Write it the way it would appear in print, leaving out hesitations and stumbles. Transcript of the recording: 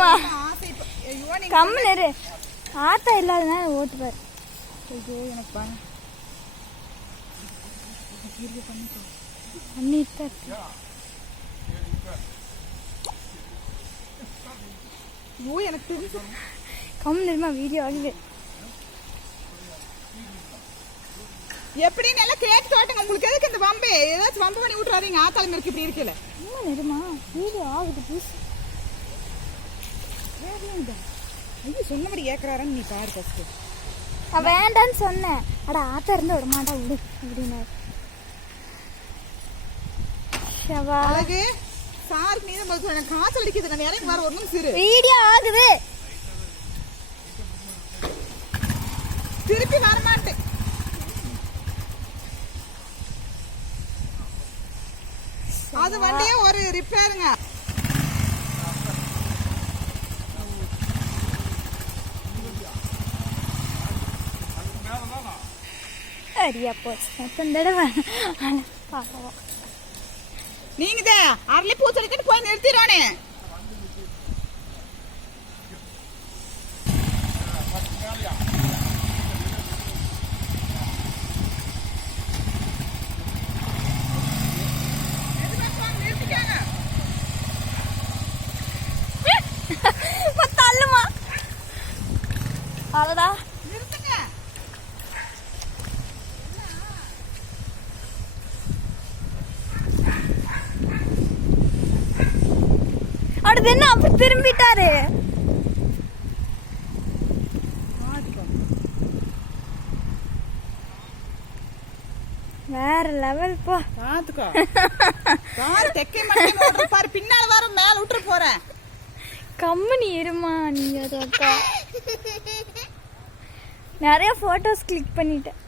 இருமா, கம்முன்னு இரு. ஆத்தா இல்லாதனால ஓட்டுப்பாரு. ஐயோ எனக்கு பாருங்க பண்ணிட்டு எனக்கு தெரிஞ்சு கம்முன்னு இருமா, வீடியோ ஆகுது. எப்படின்னு எல்லாம் கேட்டு காட்டுங்க. உங்களுக்கு எதுக்கு இந்த வம்பு? ஏதாச்சும் வம்பு பண்ணி விட்டுறாதீங்க. ஆத்தாலும் இருக்கு இப்படி இருக்கல. இருமா, வீடியோ ஆகுது ப்ளீஸ். ஐயோ சொன்னபடி கேட்கறாருன்னு நீ பாரு ஃபர்ஸ்ட். நான் வேண்டான்னு சொன்னேன். அட ஆத்தா இருந்து ஒரு மாட்டா விடு அப்படின்னா. அழகு சார் நீ தான் சொல்ல காய்ச்சல் அடிக்குது. நான் இறங்கி வர ஒரு நிமிஷம் இரு. வீடியோ ஆகுது. திருப்பி வர மாட்டேன். அது வண்டியே ஒரு ரிப்பேருங்க. சரியா போச்சு. எத்தனை தடவை பாவம். நீங்க தான் அரளி பூச்சடிக்கிட்டு போய் நிறுத்திடுவானே. தள்ளுமா அவ்வளோடா. அடுத்து என்ன அப்படி திரும்பிட்டாரு? வேற லெவல் போ. பாத்துக்கோ கார் தெக்கே மட்டும் ஓடுற பாரு. பின்னால வர மேல விட்டுற போறேன். கம்பெனி இருமா. நீங்க நிறைய போட்டோஸ் கிளிக் பண்ணிட்டேன்.